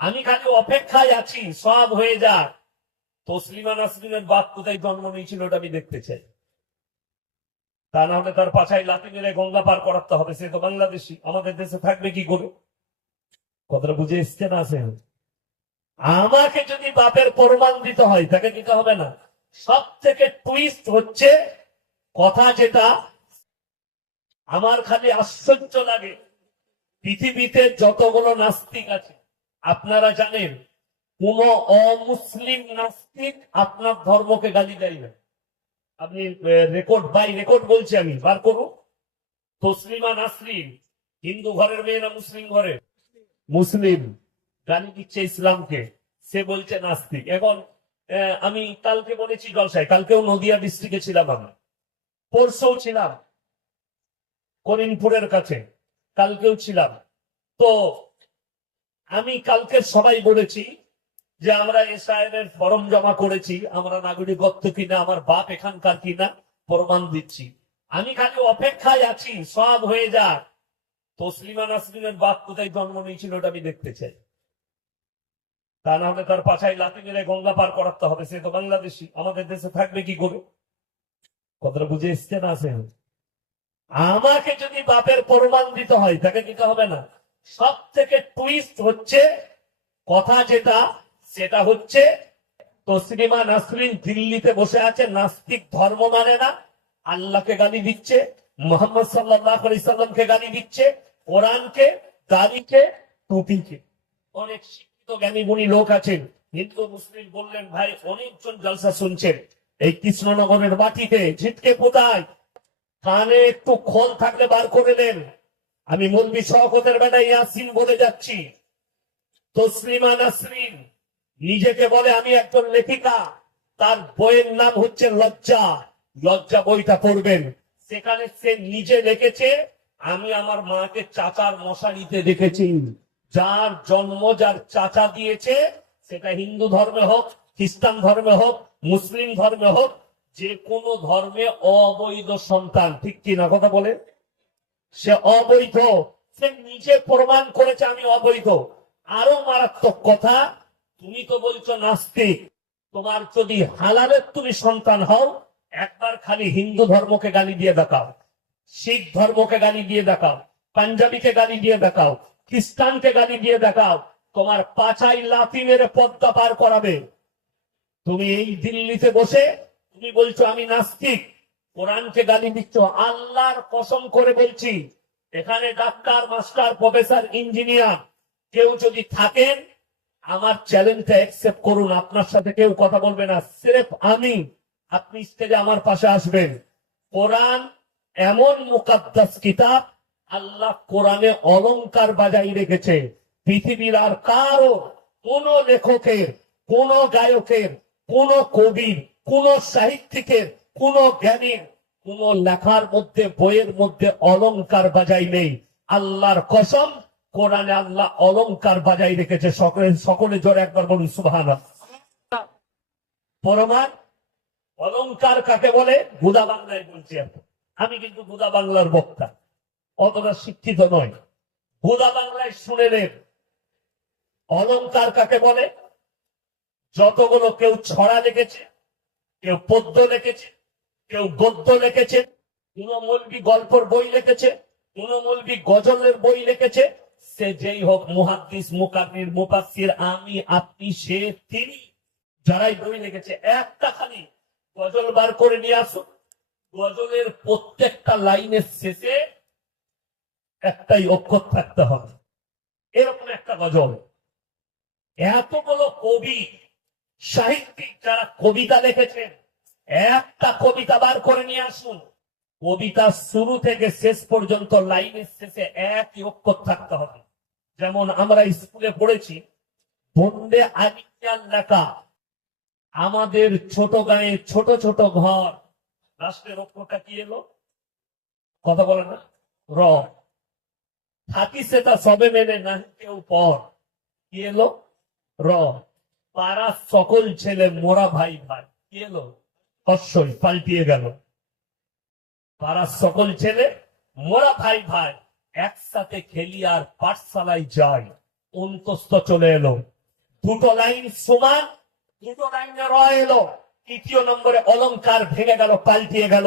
আমি খালি অপেক্ষায় আছি, সব হয়ে যাক। তসলিমা নাসরিনের বাপ কোথায় জন্ম নিয়েছিল ওটা আমি দেখতে চাই। তা না হলে তার পাছায় লাথি মেরে গঙ্গা পার করাতে হবে, সে তো বাংলাদেশি। আমাদের দেশে থাকবে কি করে? কথাটা বুঝে এসছে না আসে আমাকে যদি বাপের প্রমাণ দিতে হয়, তাকে দিতে হবে না। সব থেকে টুইস্ট হচ্ছে কথা যেটা আমার খালি আশ্চর্য লাগে। পৃথিবীতে যতগুলো নাস্তিক আছে আপনারা জানেন, কোন অমুসলিম নাস্তিক আপনার ধর্মকে গালি দেয় না। আপনি রেকর্ড বাই রেকর্ড বলছি আমি, বার করুন। তসলিমা নাসরিন হিন্দু ঘরের মেয়ে না মুসলিম ঘরের মুসলিম, গালি দিচ্ছে ইসলামকে। সে বলছে নাস্তিক। এখন আমি কালকে বলেছি জলসায়, কালকেও নদিয়া ডিস্ট্রিক্টে ছিলাম আমি। পরশেও ছিলাম, করিমপুরের কাছে, কালকেও ছিলাম। তো আমি কালকে সবাই বলেছি যে আমরা এসআইএর ফর্ম জমা করেছি, আমরা নাগরিকত্ব কিনা, আমার বাপ এখানকার কিনা, প্রমাণ দিচ্ছি। আমি খালি অপেক্ষায় আছি, সব হয়ে যাক। তসলিমা নাসরিনের বাপ কোথায় জন্ম নিয়েছিল ওটা আমি দেখতে চাই। তা না হলে তার পাছায় লাথি মেরে গঙ্গা পার করাতে হবে, সে তো বাংলাদেশি, আমাদের দেশে থাকবে কি করে? কথাটা বুঝে এসছে না আসে আমাকে যদি বাপের প্রমাণ দিতে হয়, তাকে দিতে হবে না। সব থেকে টুইস্ট হচ্ছে কথা যেটা, সেটা হচ্ছে তসলিমা নাসরিন দিল্লিতে বসে আছে, নাস্তিক ধর্ম মানে না, আল্লাহকে গালি দিচ্ছে, মোহাম্মদ সাল্লাহ সাল্লামকে গালি দিচ্ছে, কোরআনকে, দাড়িকে, টুপিকে। অনেক শিক্ষিত জ্ঞানী গুণী লোক আছেন, হিন্দু, মুসলিম বললেন, ভাই, অনেকজন জলসা শুনছেন, এই কৃষ্ণনগরের মাটিতে ঝিটকে পোতায়, কানে একটু খোল থাকলে বার করে নেন আমি মলবি শওকতের বেটা ইয়াসিন বলে যাচ্ছি। তসলিমা নাসরিন, নিজেকে বলে আমি একজন লেখিকা। তার বইয়ের নাম হচ্ছে লজ্জা। লজ্জা বইটা পড়বেন। সেখানে সে নিজে লিখেছে, আমি আমার মাকে চাচার মশারিতে দেখেছি। যার জন্ম যার চাচা দিয়েছে, সেটা হিন্দু ধর্মে হোক, খ্রিস্টান ধর্মে হোক, মুসলিম ধর্মে হোক, যে কোনো ধর্মে অবৈধ সন্তান। ঠিক কিনা কথা বলে? সে অবৈধ। সে নিজে প্রমাণ করেছে আমি অবৈধ। আরও মারাত্মক কথা, তুমি তো বলছো নাস্তিক। তোমার যদি হালালের তুমি সন্তান হও, একবার খালি হিন্দু ধর্মকে গালি দিয়ে দেখাও, শিখ ধর্মকে গালি দিয়ে দেখাও, পাঞ্জাবিকে গালি দিয়ে দেখাও, খ্রিস্টানকে গালি দিয়ে দেখাও, তোমার পাছাই লাথি মেরে পদ্মা পার করাবে। তুমি এই দিল্লিতে বসে, তুমি বলছো আমি নাস্তিক কোরআনকে গালি দিচ্ছ, আল্লাহর কসম করে বলছি, এখানে ডাক্তার, মাস্টার, প্রফেসর, ইঞ্জিনিয়ার কেউ যদি থাকেন, আমার চ্যালেঞ্জটা অ্যাকসেপ্ট করুন, আপনার সাথে কেউ কথা বলবে না। সিরেফ আমি, আপনি স্টেজে আমার পাশে আসবেন। কোরআন এমন মুকাদ্দাস কিতাব, আল্লাহ কোরআনে অলংকার বাজাই রেখেছে। পৃথিবীর আর কারও, কোন লেখকের, কোন গায়কের, কোন কবির, কোন সাহিত্যিকের কোন জ্ঞানীর কোন লেখার মধ্যে, বইয়ের মধ্যে অলংকার বাজাই নেই। আল্লাহর কসম, কোরআনে আল্লাহ অলংকার বাজাই রেখেছে। সকলে সকলে জোরে একবার বলুন সুবহান প্রমাণ অলংকার কাকে বলে? গুদা বাংলায় বলছি। আমি কিন্তু গুদা বাংলার বক্তা। অতটা শিক্ষিত নয়। গুদা বাংলায় শুনে নেন। অলংকার কাকে বলে? যতগুলো কেউ ছড়া লিখেছে, কেউ পদ্য লিখেছে কেউ গদ্য লিখেছে কোন মৌলবি গল্পর বই লিখেছে কোন মৌলবি গজলের বই লিখেছে। সে যেই হোক মুহাদ্দিস মুকাদ্দির মুফাসসির, আমি, আপনি, সে, তিনি, যারাই বই লিখেছে, একটা খালি গজল বার করে নিয়ে আসুন। গজলের প্রত্যেকটা লাইনের শেষে একটাই অক্ষর থাকতে হবে। এরকম একটা গজল। এতগুলো কবি, সাহিত্যিক যারা কবিতা লিখেছেন একটা কবিতা বার করে নিয়ে আসুন। কবিতা শুরু থেকে শেষ পর্যন্ত লাইনের শেষে একই অক্ষর থাকতে হবে। যেমন আমরা স্কুলে পড়েছি, বন্দে আদিত্যার লেখা, আমাদের ছোট গায়ে ছোট ছোট ঘর। রাষ্ট্রের অক্ষরটা কি এলো? কথা বলে না? র। থাকি সেটা সবে মেনে না কেউ পর। কি এলো? র। পাড়ার সকল ছেলে মোরা ভাই ভাই। কি এলো? অশ্বই পাল্টিয়ে গেল। পাড়ার সকল ছেলে, মোরা ভাই ভাই, একসাথে খেলি আর পাঠশালায় যাই। অন্তস্থ চলে এলো। দুটো লাইন সমান দুটো লাইনে এলো। তৃতীয় নম্বরে অলংকার ভেঙে গেল, পাল্টিয়ে গেল।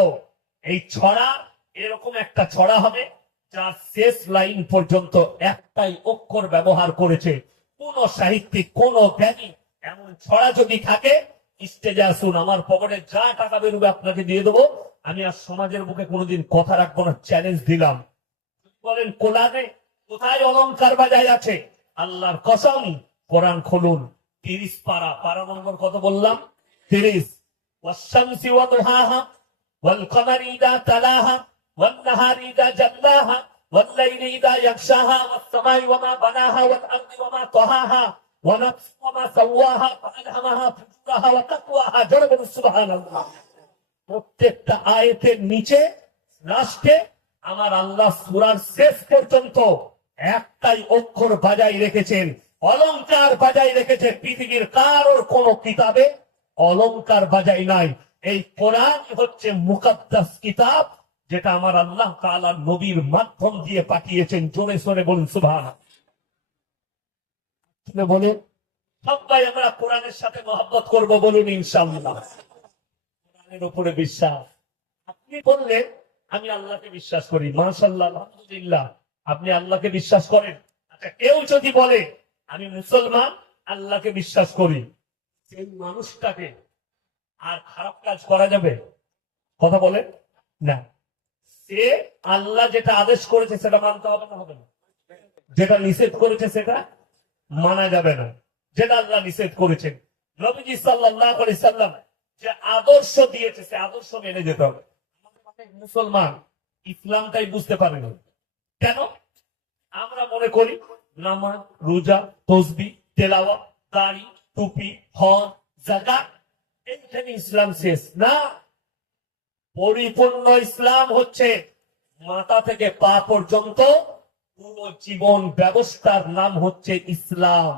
এই ছড়া, এরকম একটা ছড়া হবে যার শেষ লাইন পর্যন্ত একটাই অক্ষর ব্যবহার করেছে। কোন সাহিত্যিক, কোন জ্ঞানী, এমন ছড়া যদি থাকে স্টেজে আসুন আমার পকেটে যা টাকা বেরোবে আপনাকে দিয়ে দেবো আমি আর সমাজের মুখে কোনোদিন কথা রাখবো না চ্যালেঞ্জ দিলাম বলেন কোরআনে কোথায় অলংকার বাজায় আছে আল্লাহর কসম কোরআন খুলুন তিরিশ পারা পারা নম্বর কত বললাম তিরিশ والشمس وضحاها والقمر إذا تلاها والنهار إذا جلاها والليل إذا يغشاها والسماء وما بناها والأرض وما طهاها ونفس وما سواها فألهمها فجورها وتقواها جرب سبحان الله প্রত্যেকটা আয়াতের নিচে লাস্টে আমার আল্লাহ সুরার শেষ পর্যন্ত একটাই অক্ষর বাজাই রেখেছেন অলংকার বাজাই রেখেছে পৃথিবীর কারোর কোন কিতাবে অলংকার বাজাই নাই এই কোরআন হচ্ছে মুকাদ্দাস কিতাব যেটা আমার আল্লাহ তাআলা নবীর মাধ্যম দিয়ে পাঠিয়েছেন জোরে সোরে বলুন সুবহান বলুন। সবাই আমরা কোরআনের সাথে মহব্বত করব বলুন, ইনশাআল্লাহ। কোরআনের উপরে বিশ্বাস। আপনি বললেন, আমি আল্লাহকে বিশ্বাস করি। মাশাল্লাহ আলহামদুলিল্লাহ, আপনি আল্লাহকে বিশ্বাস করেন? আচ্ছা কেউ যদি বলে, আমি মুসলমান, আল্লাহকে বিশ্বাস করি, সেই মানুষটাকে আর খারাপ কাজ করা যাবে? কথা বলেন? না। সে আল্লাহ যেটা আদেশ করেছে, সেটা মানতে হবে না হবে না। যেটা নিষেধ করেছে, সেটা মানা যাবে না। যেটা আল্লাহ নিষেধ করেছেন। নবীজি সাল্লাল্লাহু আলাইহি সাল্লাম যে আদর্শ দিয়েছে, সে আদর্শ মেনে যেতে হবে। মুসলমান ইসলামটাই বুঝতে পারে না। কেন? আমরা মনে করি নামাজ, রোজা, তসবি তেলাওয়া দাড়ি, টুপি, হজ জাকাত এইখানে ইসলাম শেষ না। পরিপূর্ণ ইসলাম হচ্ছে মাথা থেকে পা পর্যন্ত পুরো জীবন ব্যবস্থার নাম হচ্ছে ইসলাম।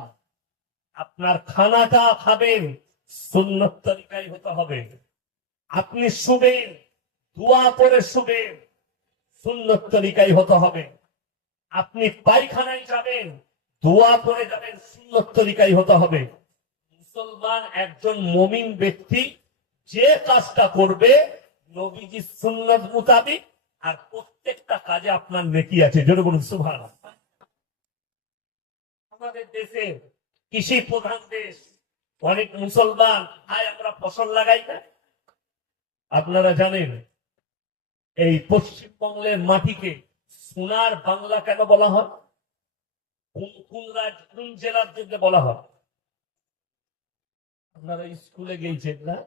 আপনার খানাটা খাবেন, সুন্নত তরিকায় হতে হবে। আপনি শুবেন, দোয়া করে শুবেন, সুন্নত তরিকায় হতে হবে। আপনি পায়খানায় যাবেন, দোয়া করে যাবেন, সুন্নত তরিকায় হতে হবে। মুসলমান একজন মমিন ব্যক্তি যে কাজটা করবে নবীজি সুন্নত মোতাবিক আর কাজে আপনার নেকি আছে, জোরে বলুন সুভান আমাদের দেশে কৃষি প্রধান দেশ, অনেক মুসলমান আয় আমরা ফসল লাগাই না। আপনারা জানেন, এই পশ্চিমবঙ্গের মাটিকে সোনার বাংলা কেন বলা হয়? কোন কোন রাজ, কোন জেলার জন্য বলা হয়? আপনারা স্কুলে গিয়েছেন না?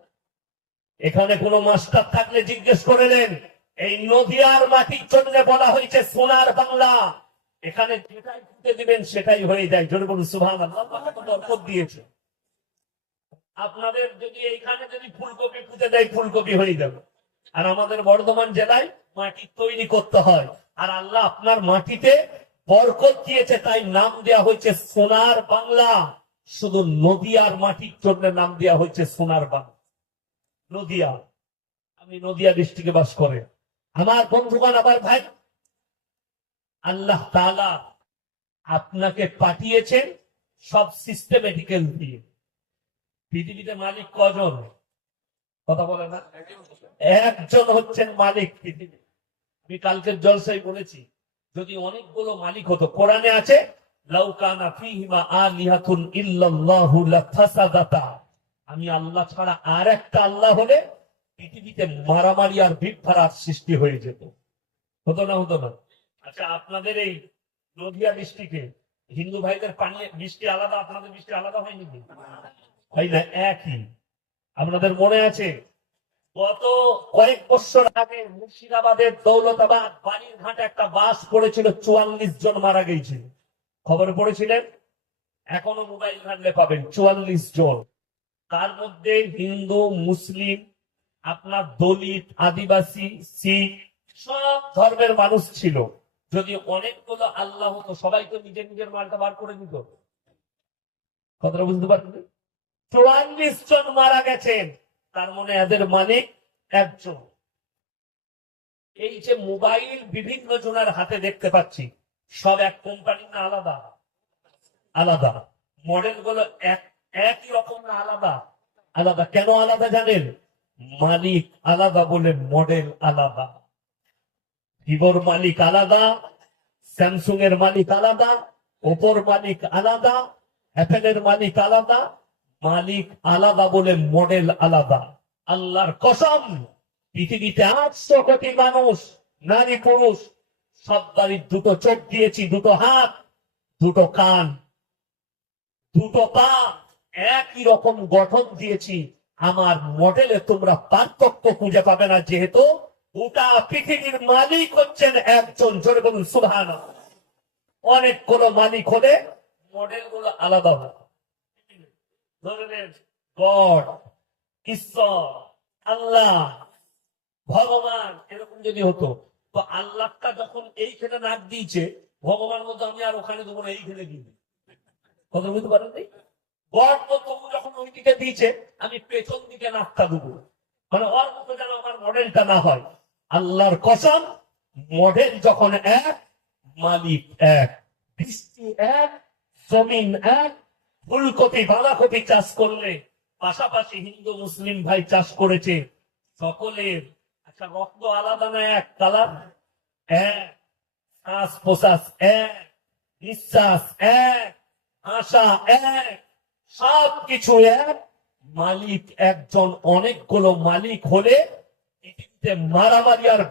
এখানে কোনো মাস্টার থাকলে জিজ্ঞেস করে নেন। এই নদিয়ার মাটির জন্য বলা হয়েছে সোনার বাংলা। এখানে যেটাই ফুটে দিবেন, সেটাই হয়ে যায়। জোরে বলুন সুভান দিয়েছে। আপনাদের যদি এইখানে যদি ফুলকপি ফুটে দেয়, ফুলকপি হয়ে যাবে। আর আমাদের বর্ধমান জেলায় মাটি তৈরি করতে হয়। আর আল্লাহ আপনার মাটিতে বরকত দিয়েছে, তাই নাম দেয়া হয়েছে সোনার বাংলা। শুধু নদিয়ার মাটির জন্য নাম দেয়া হয়েছে সোনার বাংলা। নদিয়া, আমি নদিয়া ডিস্ট্রিক্টে বাস করে। আমার বন্ধুগণ, আমার ভাই, আল্লাহ তাআলা আপনাকে পাঠিয়েছেন সব সিস্টেমেটিক্যাল দিয়ে। পৃথিবীতে মালিক কজন? কথা বলে না। একজন হচ্ছেন মালিক পৃথিবী আমি কালকের জলসাই বলেছি, যদি অনেকগুলো মালিক হতো, কোরআনে আছে লাউকানা ফিহিমা আলিহাতুন ইল্লাল্লাহু লাফাসাদাতা। আমি আল্লাহ ছাড়া আর একটা আল্লাহ হলে পৃথিবীতে মারামারি আর ভিড় সৃষ্টি হয়ে যেত। হতো না হতো না? আচ্ছা আপনাদের এই নদিয়া ডিস্ট্রিক্টে হিন্দু ভাইদের পানি বৃষ্টি আলাদা, আপনাদের বৃষ্টি আলাদা হয়নি? হয় না, একই। আপনাদের মনে আছে? গত কয়েক বছর আগে মুর্শিদাবাদের দৌলতাবাদ বাড়ির ঘাটে একটা বাস পড়েছিল, চুয়াল্লিশ জন মারা গিয়েছিল খবর পড়েছিলেন? এখনও মোবাইল ঘাটলে পাবেন, চুয়াল্লিশ জন। তার মধ্যে হিন্দু, মুসলিম আপনার দলিত, আদিবাসী, শিখ, সব ধর্মের মানুষ ছিল। যদি অনেকগুলো আল্লাহ হতো সবাই নিজের নিজের মালটা বার করে দিত। কথাটা বুঝতে পারছেন? চুয়াল্লিশ জন মারা গেছেন। তার মানে এদের মানে একজন। এই যে মোবাইল বিভিন্ন জনের হাতে দেখতে পাচ্ছি, সব এক কোম্পানি না আলাদা? আলাদা। মডেলগুলো এক একই রকম না আলাদা? আলাদা। কেন আলাদা জানেন? মালিক আলাদা বলে মডেল আলাদা। ভিভোর মালিক আলাদা স্যামসুং এর মালিক আলাদা ওপোর মালিক আলাদা অ্যাপেলের মালিক আলাদা মালিক আলাদা বলে মডেল আলাদা। আল্লাহর কসম, পৃথিবীতে আটশো কোটি মানুষ, নারী পুরুষ, সব বাড়ির দুটো চোখ দিয়েছি, দুটো হাত, দুটো কান, দুটো পা, একই রকম গঠন দিয়েছি। আমার মডেলে তোমরা পার্থক্য খুঁজে পাবে না, যেহেতু গোটা পৃথিবীর মালিক হচ্ছেন একজন, জোরে বলুন সুভান অনেকগুলো মালিক হলে মডেলগুলো আলাদা হবে ধরে নেন গড, ঈশ্বর, আল্লাহ, ভগবান, এরকম যদি হতো, তো আল্লাহটা যখন এই এইখানে নাক দিয়েছে ভগবান মতো আমি আর ওখানে দেবো না, এইখানে দিবি কথা বুঝতে পারেন গড তবু যখন ওই দিকে দিয়েছে, আমি পেছন দিকে নাকটা দেবো মানে ওর মতো যেন আমার মডেলটা না হয়। আল্লাহর কসম মডেল যখন এক, মালিক এক, বৃষ্টি এক, জমিন এক, ফুলকপি, বাঁধাকপি চাষ করলে, পাশাপাশি হিন্দু, মুসলিম ভাই চাষ করেছে, সকলের একটা রক্ত আলাদা না এক কালার? এক শ্বাস প্রশ্বাস এক, নিঃশ্বাস এক, আশা এক সব কিছু এক। মালিক একজন অনেকগুলো মালিক হলে মারামারি আর